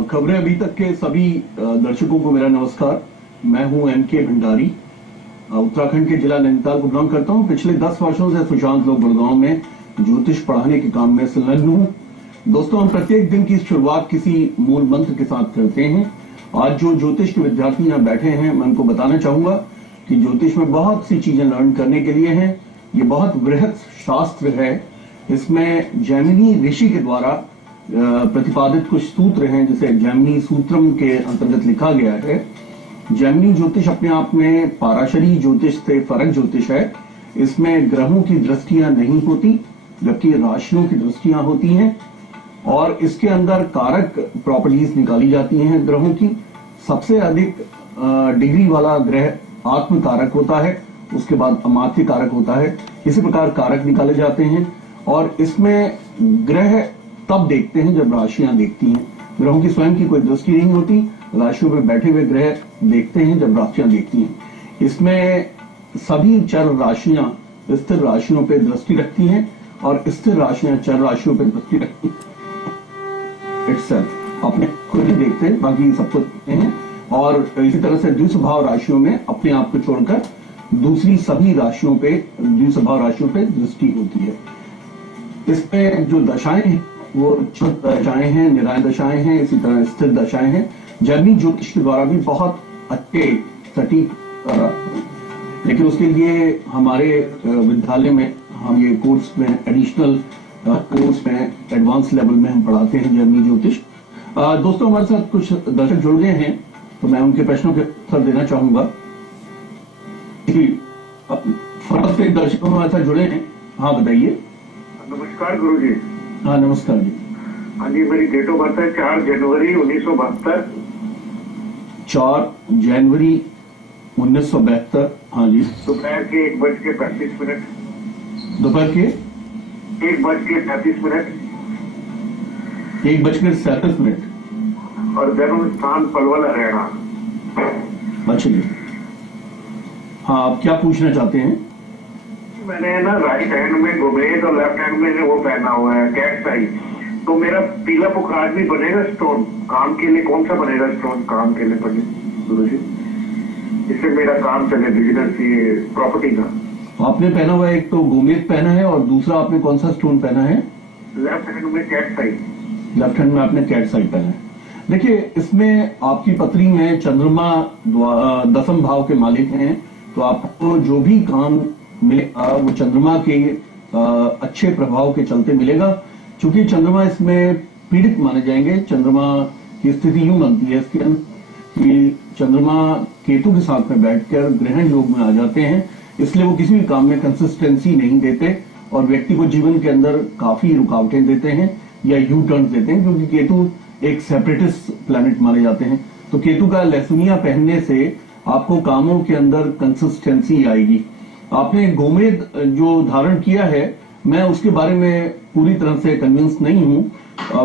खबरें अभी तक के सभी दर्शकों को मेरा नमस्कार। मैं हूं एमके भंडारी, उत्तराखंड के जिला नैनीताल को बिलोंग करता हूं। पिछले 10 वर्षों से सुशांत लोक गुड़गांव में ज्योतिष पढ़ाने के काम में संलग्न हूं। दोस्तों, हम प्रत्येक दिन की शुरुआत किसी मूल मंत्र के साथ करते हैं। आज जो ज्योतिष के विद्यार्थी यहाँ बैठे हैं, मैं उनको बताना चाहूंगा कि ज्योतिष में बहुत सी चीजें लर्न करने के लिए हैं। ये बहुत बृहत शास्त्र है। इसमें जैमिनी ऋषि के द्वारा प्रतिपादित कुछ सूत्र हैं, जिसे जैमिनी सूत्रम के अंतर्गत लिखा गया है। जैमिनी ज्योतिष अपने आप में पाराशरी ज्योतिष से फर्क ज्योतिष है। इसमें ग्रहों की दृष्टियां नहीं होती, जबकि राशियों की दृष्टियां होती हैं, और इसके अंदर कारक प्रॉपर्टीज निकाली जाती हैं ग्रहों की। सबसे अधिक डिग्री वाला ग्रह आत्म कारक होता है, उसके बाद अमात्य कारक होता है। इसी प्रकार कारक निकाले जाते हैं, और इसमें ग्रह तब देखते हैं जब राशियां देखती हैं। ग्रहों की स्वयं की कोई दृष्टि नहीं होती, राशियों में बैठे हुए ग्रह देखते हैं जब राशियां देखती हैं। इसमें सभी चर राशियां स्थिर राशियों पर दृष्टि रखती हैं, और स्थिर राशियां चर राशियों पर दृष्टि रखती हैं। इटसेल्फ अपने खुद ही देखते हैं, बाकी सबको देखते हैं। और इसी तरह से द्विस्वभाव राशियों में अपने आप को छोड़कर दूसरी सभी राशियों पे, द्विस्वभाव राशियों पे दृष्टि होती है। इसमें जो दशाएं हैं वो छुत दशाएं हैं, निराय दशाएं हैं, इसी तरह स्थिर दशाएं हैं। जैमिनी ज्योतिष के द्वारा भी बहुत अच्छे सटीक, लेकिन उसके लिए हमारे विद्यालय में हम ये कोर्स में एडिशनल कोर्स में एडवांस लेवल में हम पढ़ाते हैं जैमिनी ज्योतिष। दोस्तों, हमारे साथ कुछ दर्शक जुड़ गए हैं, तो मैं उनके प्रश्नों के उत्तर देना चाहूंगा। फर्स्ट एक दर्शक हमारे साथ जुड़े हैं। हाँ, बताइए। नमस्कार गुरु जी। हाँ, नमस्कार जी। हाँ जी, मेरी डेट ऑफ बर्थ है 4 जनवरी 1972। 4 जनवरी 1972। हाँ जी। दोपहर के 1:35। दोपहर के 1:35। 1:37। और जन्म स्थान पलवल, हरियाणा। अच्छा जी। हाँ, आप क्या पूछना चाहते हैं? मैंने ना राइट हैंड में गोमेद और लेफ्ट हैंड में वो पहना हुआ है कैट साई। तो मेरा पीला पुखराज भी बनेगा स्टोन? काम के लिए कौन सा बनेगा स्टोन काम के लिए गुरु जी, इससे मेरा काम चले, बिजनेस, ये प्रॉपर्टी का। आपने पहना हुआ एक तो गोमेद पहना है, और दूसरा आपने कौन सा स्टोन पहना है? लेफ्ट हैंड में कैट साई। लेफ्ट हैंड में आपने कैट साई पहना है। देखिए, इसमें आपकी पत्री में चंद्रमा 10वें भाव के मालिक हैं, तो आपको जो भी काम मिलेगा वो चंद्रमा के अच्छे प्रभाव के चलते मिलेगा। चूंकि चंद्रमा इसमें पीड़ित माने जाएंगे। चंद्रमा की स्थिति यूं बनती है इसके अंदर कि चंद्रमा केतु के साथ में बैठकर ग्रहण योग में आ जाते हैं, इसलिए वो किसी भी काम में कंसिस्टेंसी नहीं देते, और व्यक्ति को जीवन के अंदर काफी रुकावटें देते हैं या यू टर्न देते हैं, क्योंकि केतु एक सेपरेटिस्ट प्लैनेट माने जाते हैं। तो केतु का लहसुनिया पहनने से आपको कामों के अंदर कंसिस्टेंसी आएगी। आपने गोमेद जो धारण किया है, मैं उसके बारे में पूरी तरह से कन्विंस नहीं हूं।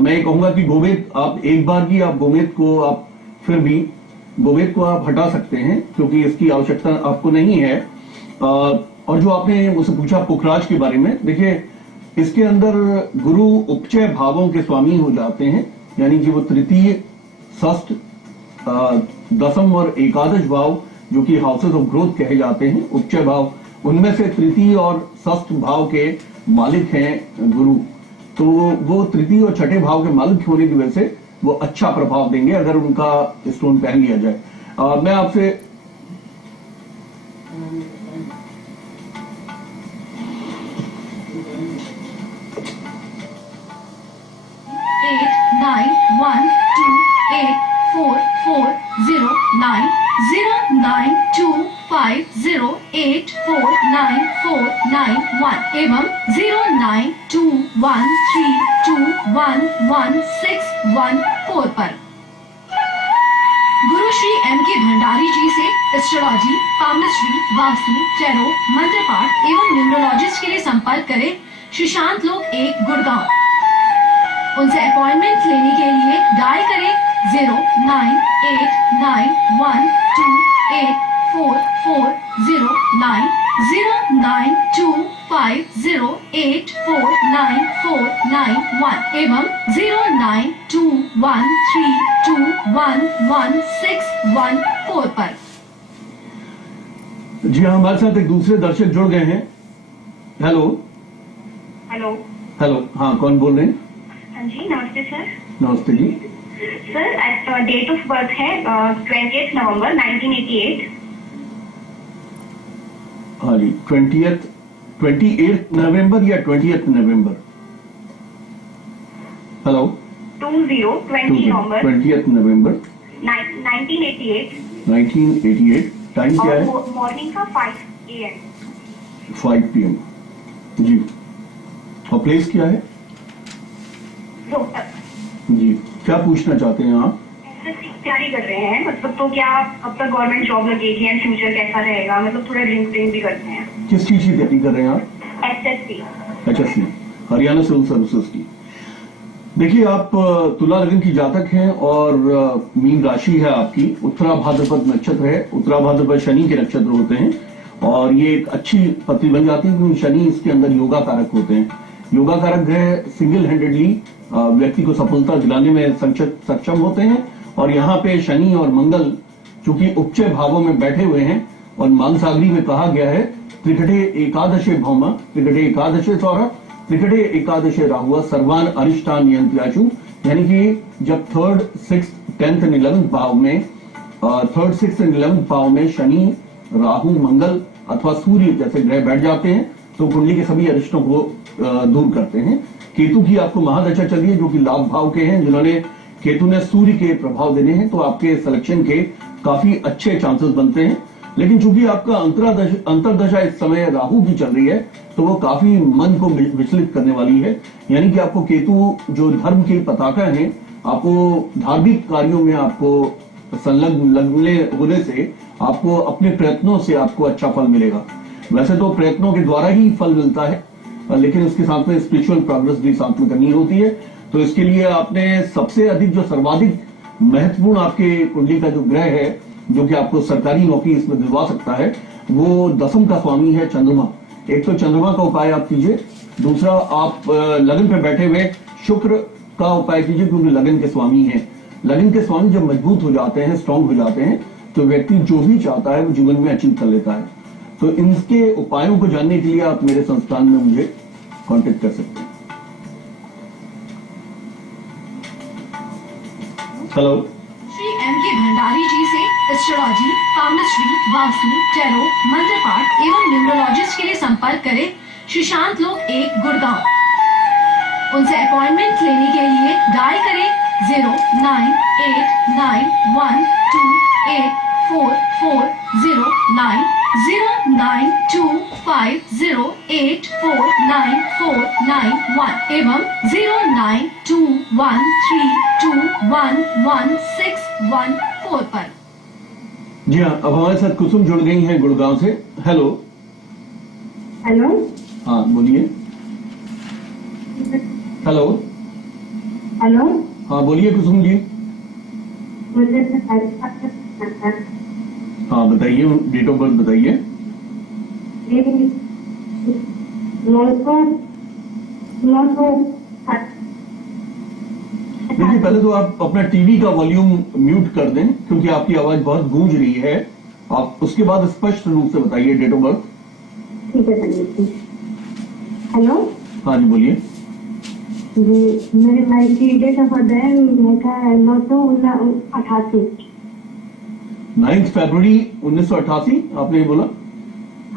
मैं ये कहूंगा कि गोमेद आप एक बार की आप गोमेद को आप फिर भी गोमेद को आप हटा सकते हैं, क्योंकि इसकी आवश्यकता आपको नहीं है। और जो आपने मुझसे पूछा पुखराज के बारे में, देखिए इसके अंदर गुरु उपचय भावों के स्वामी हो जाते हैं, यानी कि वो तृतीय, षष्ठ, 10वां और एकादश भाव, जो कि हाउसेस ऑफ ग्रोथ कहे जाते हैं, उपचय भाव, उनमें से तृतीय और षष्ठ भाव के मालिक हैं गुरु। तो वो तृतीय और छठे भाव के मालिक होने की वजह से वो अच्छा प्रभाव देंगे अगर उनका स्टोन पहन लिया जाए। मैं आपसे एवं 092132116114 पर गुरु श्री एमके भंडारी जी से एस्ट्रोलॉजी, पामिस्ट्री, वास्तु, टैरो, मंत्र पाठ एवं न्यूमरोलॉजिस्ट के लिए संपर्क करें सुशांत लोक 1 गुड़गांव। उनसे अपॉइंटमेंट लेने के लिए डायल करें 098912844090 0921 09250849491 एवं 09213211614 पर। जी हाँ, हमारे साथ एक दूसरे दर्शक जुड़ गए हैं। Hello hello. हेलो, हाँ कौन बोल रहे हैं? हाँ जी, नमस्ते सर। नमस्ते जी। सर, डेट ऑफ बर्थ है 28 नवंबर 1988। हाँ जी, 28 नवंबर या 20 नवंबर? हेलो, 20 नवंबर 20 नवंबर 1988 1988। टाइम क्या है? और मॉर्निंग का 5 AM। 5 PM। जी, और प्लेस क्या है? रोहतक। जी, क्या पूछना चाहते हैं आप? SSC की तैयारी कर रहे हैं, मतलब तो क्या अब तक गवर्नमेंट जॉब लगेगी एंड फ्यूचर कैसा रहेगा, मतलब थोड़ा ड्रीम भी करते हैं। किस चीज की तैयारी कर रहे हैं आप? SSC। HSC, Haryana civil services की। देखिए, आप तुला लग्न की जातक हैं और मीन राशि है आपकी, उत्तरा भाद्रपद नक्षत्र है। उत्तरा भाद्रपद शनि के नक्षत्र होते हैं और ये एक अच्छी पत्नी बन जाती है क्योंकि शनि इसके अंदर योगा कारक होते हैं। योगा कारक ग्रह सिंगल हैंडेडली व्यक्ति को सफलता दिलाने में सक्षम होते हैं और यहाँ पे शनि और मंगल चूंकि उपचय भावों में बैठे हुए हैं और मानसागरी में कहा गया है त्रिकटे एकादशे भौमा, त्रिकटे एकादशे सौरा, त्रिकटे एकादशे राहुआ, सर्वान अरिष्टान नियंत्याशु। यानी कि जब 3rd, 6th, 10th and 11th भाव में 3rd, 6th एंड 11th भाव में शनि, राहु, मंगल अथवा सूर्य जैसे ग्रह बैठ जाते हैं तो कुंडली के सभी अरिष्टों को दूर करते हैं। केतु की आपको महादशा चल रही है जो कि लाभ भाव के हैं, जिन्होंने केतु ने सूर्य के प्रभाव देने हैं, तो आपके सिलेक्शन के काफी अच्छे चांसेस बनते हैं। लेकिन चूंकि आपका अंतरदशा इस समय राहु की चल रही है तो वो काफी मन को विचलित करने वाली है। यानी कि आपको केतु जो धर्म की पताका है, आपको धार्मिक कार्यों में आपको संलग्न होने से आपको अपने प्रयत्नों से आपको अच्छा फल मिलेगा। वैसे तो प्रयत्नों के द्वारा ही फल मिलता है, लेकिन उसके साथ में स्पिरिचुअल प्रोग्रेस भी साथ में करनी होती है। तो इसके लिए आपने सबसे अधिक जो सर्वाधिक महत्वपूर्ण आपके कुंडली का जो ग्रह है जो कि आपको सरकारी नौकरी इसमें दिलवा सकता है, वो 10th का स्वामी है चंद्रमा। एक तो चंद्रमा का उपाय आप कीजिए, दूसरा आप लगन पे बैठे हुए शुक्र का उपाय कीजिए क्योंकि लगन के स्वामी हैं। लगन के स्वामी जब मजबूत हो जाते हैं, स्ट्रांग हो जाते हैं, तो व्यक्ति जो भी चाहता है वो जीवन में अचीव कर लेता है। तो इनके उपायों को जानने के लिए आप मेरे संस्थान में मुझे कांटेक्ट कर सकते हैं। हेलो, श्री MK भंडारी जी से एस्ट्रोलॉजी, पामस्ट्री, वास्तु, टैरो, मंत्र पाठ एवं न्यूमरोलॉजिस्ट के लिए संपर्क करें सुशांत लोक 1 गुड़गांव। उनसे अपॉइंटमेंट लेने के लिए डायल करें 09891284409 09250849491 एवं 09213211614 पर। जी हाँ, अब हमारे साथ कुसुम जुड़ गई हैं गुड़गांव से। हेलो। हेलो। हाँ बोलिए। हेलो। हेलो। हाँ बोलिए कुसुम जी। मुझे हाँ बताइए, डेट ऑफ बर्थ बताइए। देखिए, पहले तो आप अपना टीवी का वॉल्यूम म्यूट कर दें क्योंकि आपकी आवाज बहुत गूंज रही है। आप उसके बाद स्पष्ट रूप से बताइए डेट ऑफ बर्थ। ठीक है। हेलो। हाँ जी बोलिए। जी, मेरे भाई की डेट ऑफ बर्थ है 9/9/88। 9 फरवरी 1988 आपने ये बोला?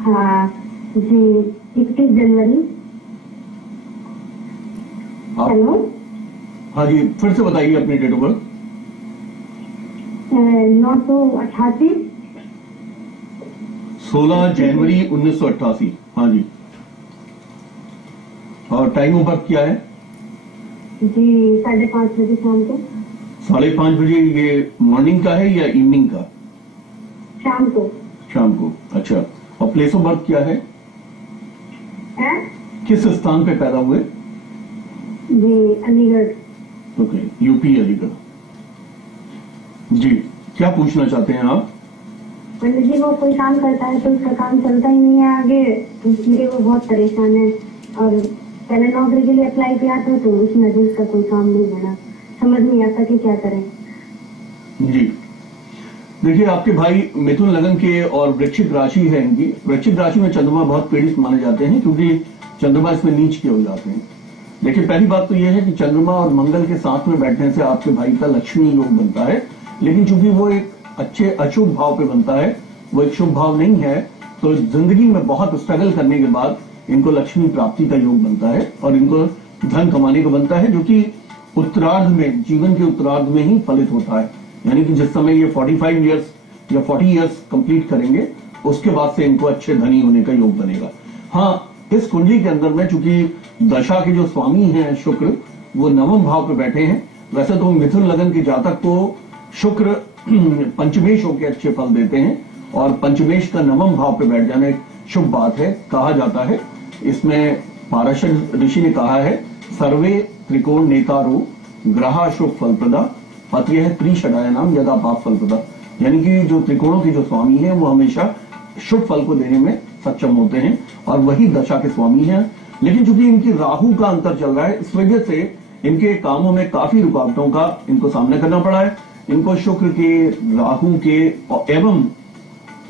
हाँ जी। 21 जनवरी। हेलो। हाँ जी, फिर से बताइए अपनी डेट ऑफ बर्थ। 988। 16 जनवरी 1988। हाँ जी। और टाइम ऑफ बर्थ क्या है? जी 5:30 बजे शाम को। 5:30 बजे ये मॉर्निंग का है या इवनिंग का? शाम को। शाम को, अच्छा। और प्लेस ऑफ बर्थ क्या है? किस स्थान पे पैदा हुए? जी अलीगढ़। Okay, UP Aligarh. जी, क्या पूछना चाहते हैं आप? पंडित जी वो कोई काम करता है तो उसका काम चलता ही नहीं है आगे, तो इसलिए वो बहुत परेशान है। और पहले नौकरी के लिए अप्लाई किया था तो उसमें भी उसका कोई काम नहीं बना, समझ नहीं आता कि क्या करें। जी देखिए, आपके भाई मिथुन लगन के और वृश्चिक राशि है इनकी। वृश्चिक राशि में चंद्रमा बहुत पीड़ित माने जाते हैं क्योंकि चंद्रमा इसमें नीच के हो जाते हैं। देखिए, पहली बात तो यह है कि चंद्रमा और मंगल के साथ में बैठने से आपके भाई का लक्ष्मी योग बनता है, लेकिन चूंकि वो एक अच्छे अशुभ भाव पे बनता है, वो एक शुभ भाव नहीं है, तो जिंदगी में बहुत स्ट्रगल करने के बाद इनको लक्ष्मी प्राप्ति का योग बनता है और इनको धन कमाने का बनता है, जो कि उत्तरार्ध में, जीवन के उत्तरार्ध में ही फलित होता है। यानी कि जिस समय ये 45 इयर्स या 40 इयर्स कंप्लीट करेंगे, उसके बाद से इनको अच्छे धनी होने का योग बनेगा। हाँ, इस कुंडली के अंदर में चूंकि दशा के जो स्वामी हैं शुक्र, वो नवम भाव पे बैठे हैं। वैसे तो मिथुन लगन के जातक को शुक्र पंचमेश होकर अच्छे फल देते हैं, और पंचमेश का नवम भाव पे बैठ जाना एक शुभ बात है, कहा जाता है। इसमें पाराशर ऋषि ने कहा है, सर्वे त्रिकोण नेतारो ग्रहा शुभ फल प्रदा पत्र है त्रिषडाय नाम यदा पाप फल प्रदा। यानी कि जो त्रिकोणों के जो स्वामी हैं वो हमेशा शुभ फल को देने में सक्षम होते हैं, और वही दशा के स्वामी हैं। लेकिन चूंकि इनकी राहु का अंतर चल रहा है, इस वजह से इनके कामों में काफी रुकावटों का इनको सामना करना पड़ा है। इनको शुक्र के, राहु के एवं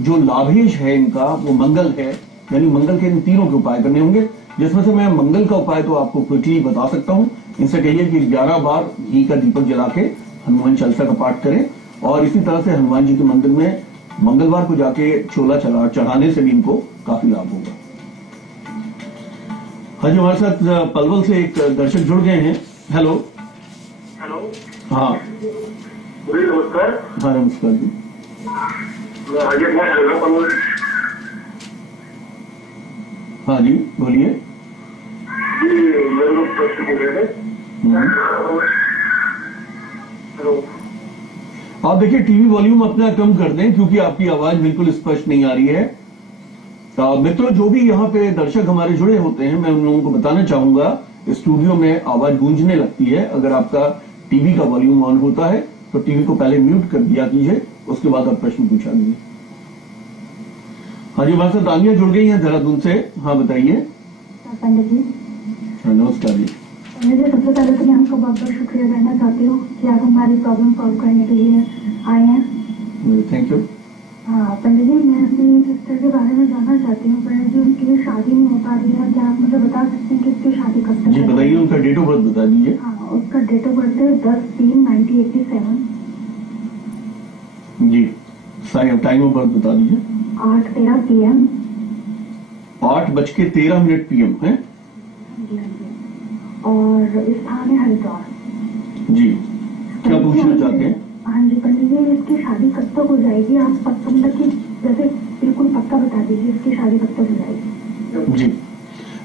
जो लाभेश है इनका वो मंगल है, यानी मंगल के इन तीनों के उपाय करने होंगे, जिसमें से मैं मंगल का उपाय तो आपको क्विकली बता सकता हूं। इनसे कहिए कि 11 बार घी का दीपक जला के हनुमान चालीसा का पाठ करें, और इसी तरह से हनुमान जी के मंदिर में मंगलवार को जाके चोला चढ़ाने से भी इनको काफी लाभ होगा। हाँ जी, हमारे साथ पलवल से एक दर्शक जुड़ गए हैं। हेलो। हेलो। हाँ नमस्कार। हाँ नमस्कार जी। हाँ जी बोलिए। मेरे को प्रश्न पूछ रहे थे। हेलो। आप देखिए, टीवी वॉल्यूम अपना कम कर दें क्योंकि आपकी आवाज बिल्कुल स्पष्ट नहीं आ रही है। मित्रों, जो भी यहाँ पे दर्शक हमारे जुड़े होते हैं, मैं उन लोगों को बताना चाहूंगा, स्टूडियो में आवाज गूंजने लगती है। अगर आपका टीवी का वॉल्यूम ऑन होता है तो टीवी को पहले म्यूट कर दिया कीजिए, उसके बाद आप प्रश्न पूछा कीजिए। हाँ जी, हमारे साथ तानिया जुड़ गई है देहरादून से। हाँ बताइए। पंडित जी। हाँ नमस्कार जी। मुझे सबसे पहले तो मैं आपका बहुत बहुत शुक्रिया कहना चाहती हूँ कि आप हमारी प्रॉब्लम सॉल्व करने के लिए आए हैं। Thank you. हाँ पंडित जी, मैं अपनी सिस्टर के बारे में जानना चाहती हूँ। पंडित जी, उनकी शादी नहीं हो पा रही है, क्या आप मुझे बता सकते हैं कि उसकी शादी कब तक? जी बताइए, उनका डेट ऑफ बर्थ बता दीजिए। हाँ, उसका डेट ऑफ बर्थ है 10/3/1987। जी, टाइम ऑफ बर्थ बता दीजिए। 8:13 PM। 8:13 PM है। और स्थान है हरिद्वार। जी, क्या पूछना चाहते हैं? हाँ जी पंडित जी, इसकी शादी कब तक हो जाएगी? आप पक्का मतलब कि जैसे बिल्कुल पक्का बता दीजिए, इसकी शादी कब तक हो जाएगी? जी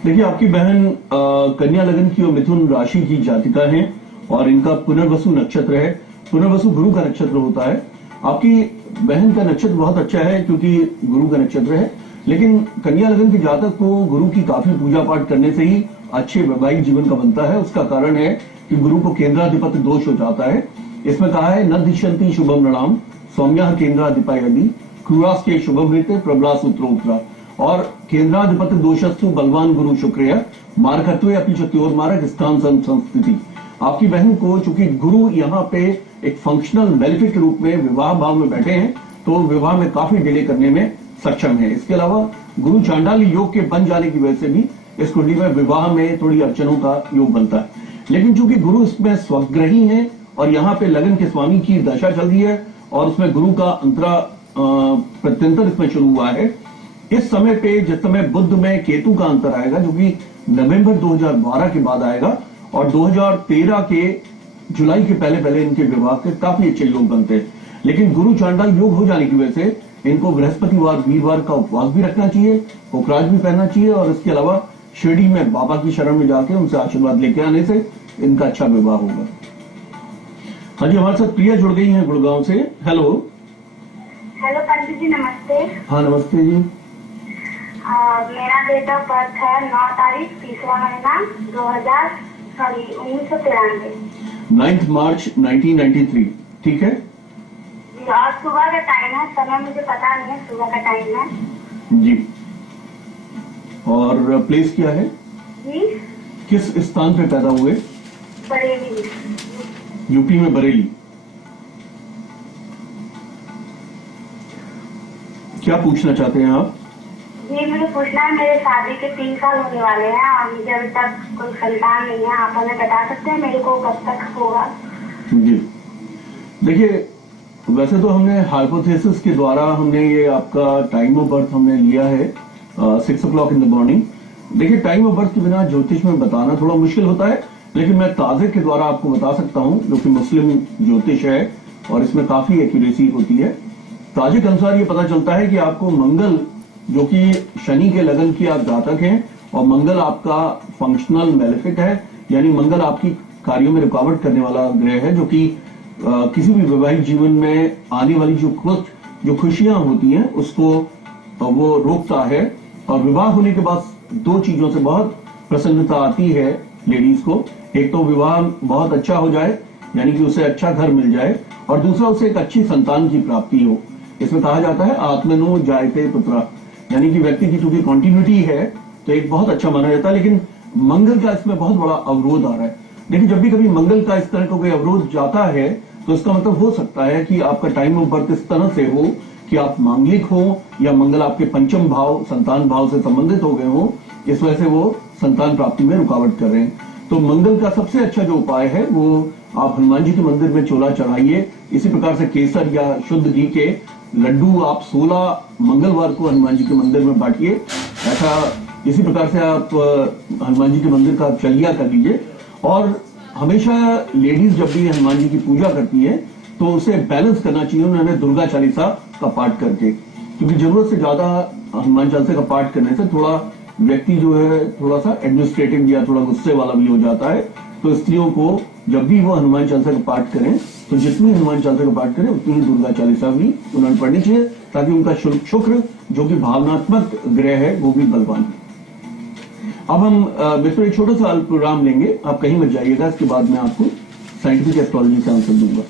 देखिए, आपकी बहन कन्या लगन की और मिथुन राशि की जातिका है, और इनका पुनर्वसु नक्षत्र है। पुनर्वसु गुरु का नक्षत्र होता है। आपकी बहन का नक्षत्र बहुत अच्छा है क्योंकि गुरु का नक्षत्र है, लेकिन कन्या लगन के जातक को गुरु की काफी पूजा पाठ करने से ही अच्छे वैवाहिक जीवन का बनता है। उसका कारण है कि गुरु को केंद्राधिपति दोष हो जाता है। इसमें कहा है, न दिशंति शुभम नृणाम सौम्या केंद्राधिपति क्रूरास के शुभम रीते प्रबला सूत्रोत्तरा। और केंद्राधिपति दोषस्तु बलवान गुरु शुक्र मारकत्व अपनी चतुर मारक स्थान संस्थिति। आपकी बहन को चूंकि गुरु यहाँ पे एक फंक्शनल बेनिफिट के रूप में विवाह भाव में बैठे हैं, तो विवाह में काफी डिले करने में सक्षम है। इसके अलावा गुरु चांडाल योग के बन जाने की वजह से भी इस कुंडली में विवाह में थोड़ी अड़चनों का योग बनता है। लेकिन चूंकि गुरु इसमें स्वग्रही है और यहाँ पे लगन के स्वामी की दशा चल रही है, और उसमें गुरु का अंतरा प्रत्यंतर इसमें शुरू हुआ है। इस समय पे जिस समय बुध में केतु का अंतर आएगा, जो कि नवंबर 2012 के बाद आएगा, और 2013 के जुलाई के पहले पहले इनके विवाह के काफी अच्छे योग बनते हैं। लेकिन गुरु चांडाल योग हो जाने की वजह से इनको बृहस्पतिवार वीरवार का उपवास भी रखना चाहिए, पोखराज भी पहनना चाहिए, और इसके अलावा शिरडी में बाबा की शरण में जाके उनसे आशीर्वाद लेके आने से इनका अच्छा विवाह होगा। हाँ जी, हमारे साथ प्रिया जुड़ गई हैं गुड़गांव से। हेलो। हेलो पंडित जी, नमस्ते। हाँ नमस्ते जी। मेरा डेट ऑफ बर्थ है 9 तारीख 3वां महीना 1993। 9 मार्च 1993। ठीक है। और सुबह का टाइम है, समय मुझे पता नहीं है, सुबह का टाइम है जी। और प्लेस क्या है, जी। किस स्थान पे पैदा हुए? बरेली। यूपी में बरेली। क्या पूछना चाहते हैं आप? जी मुझे पूछना है, मेरे शादी के 3 साल होने वाले हैं और मुझे अभी तक कोई संतान नहीं है। आप हमें बता सकते हैं मेरे को कब तक होगा? जी देखिए, वैसे तो हमने हाइपोथेसिस के द्वारा हमने ये आपका टाइम ऑफ बर्थ हमने लिया है 6 o'clock इन द मॉर्निंग। देखिए, टाइम ऑफ बर्थ के बिना ज्योतिष में बताना थोड़ा मुश्किल होता है, लेकिन मैं ताजे के द्वारा आपको बता सकता हूं, जो कि मुस्लिम ज्योतिष है और इसमें काफी एक्यूरेसी होती है। ताजे के अनुसार ये पता चलता है कि आपको मंगल, जो कि शनि के लगन की आप जातक हैं, और मंगल आपका फंक्शनल मेलेफिक है, यानी मंगल आपकी कार्यों में रुकावट करने वाला ग्रह है, जो कि किसी भी वैवाहिक जीवन में आने वाली जो खुशियां होती हैं उसको वो रोकता है। और विवाह होने के बाद 2 चीजों से बहुत प्रसन्नता आती है लेडीज को। एक तो विवाह बहुत अच्छा हो जाए, यानी कि उसे अच्छा घर मिल जाए, और दूसरा उसे एक अच्छी संतान की प्राप्ति हो। इसमें कहा जाता है आत्मनो जायते पुत्रा, यानी कि व्यक्ति की चूंकि कॉन्टिन्यूटी है तो एक बहुत अच्छा माना जाता है। लेकिन मंगल का इसमें बहुत बड़ा अवरोध आ रहा है। देखिए, जब भी कभी मंगल का इस तरह का कोई अवरोध जाता है तो इसका मतलब हो सकता है कि आपका टाइम ऑफ बर्थ इस तरह से हो कि आप मांगलिक हो, या मंगल आपके पंचम भाव संतान भाव से संबंधित हो गए हो, इस वजह से वो संतान प्राप्ति में रुकावट कर रहे हैं। तो मंगल का सबसे अच्छा जो उपाय है वो आप हनुमान जी के मंदिर में चोला चढ़ाइए। इसी प्रकार से केसर या शुद्ध घी के लड्डू आप 16 मंगलवार को हनुमान जी के मंदिर में बांटिए। ऐसा इसी प्रकार से आप हनुमान जी के मंदिर का चलिया कर लीजिए। और हमेशा लेडीज जब भी हनुमान जी की पूजा करती है तो उसे बैलेंस करना चाहिए उन्होंने दुर्गा चालीसा का पाठ करके, क्योंकि जरूरत से ज्यादा हनुमान चालीसा का पाठ करने से थोड़ा व्यक्ति जो है थोड़ा सा एडमिनिस्ट्रेटिव या थोड़ा गुस्से वाला भी हो जाता है। तो स्त्रियों को जब भी वो हनुमान चालीसा का पाठ करें तो जितनी हनुमान चालीसा का पाठ करें उतनी ही दुर्गा चालीसा भी उन्होंने पढ़नी चाहिए, ताकि उनका शुक्र जो कि भावनात्मक ग्रह है वो भी बलवान है। अब हम इसमें एक छोटा सा प्रोग्राम लेंगे, आप कहीं मत जाइएगा, इसके बाद मैं आपको साइंटिफिक एस्ट्रोलॉजी से आंसर दूंगा।